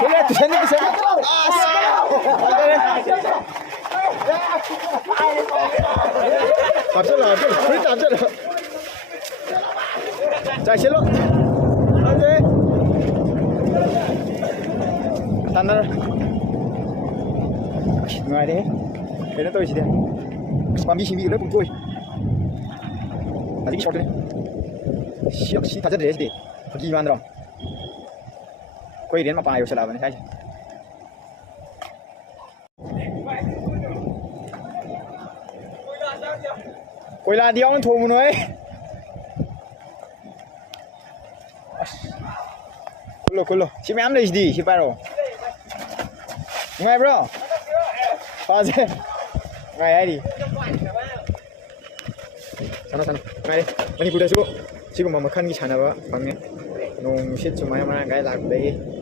그래 두산님 앞질러 그렇지 앞질러 자 실로 안돼 단나라 ngoài đấy cái đó tôi chỉ đâyความมีชีวิตเลยผมด้วยอันนี้ช็อตเลย역시 다들 레지데 거기 만들어 거의 이런 맛 봐요 살아보네 사실 कोई ला दिया उन थोम नोए kullo si mẹ em lấy gì si baro ngay bro pha gì ngay ai đi sana ngay đi mani kuda sigo 지금 뭐 막한 게 차나봐 방에 농 shit 좀 많이 많이 가야 돼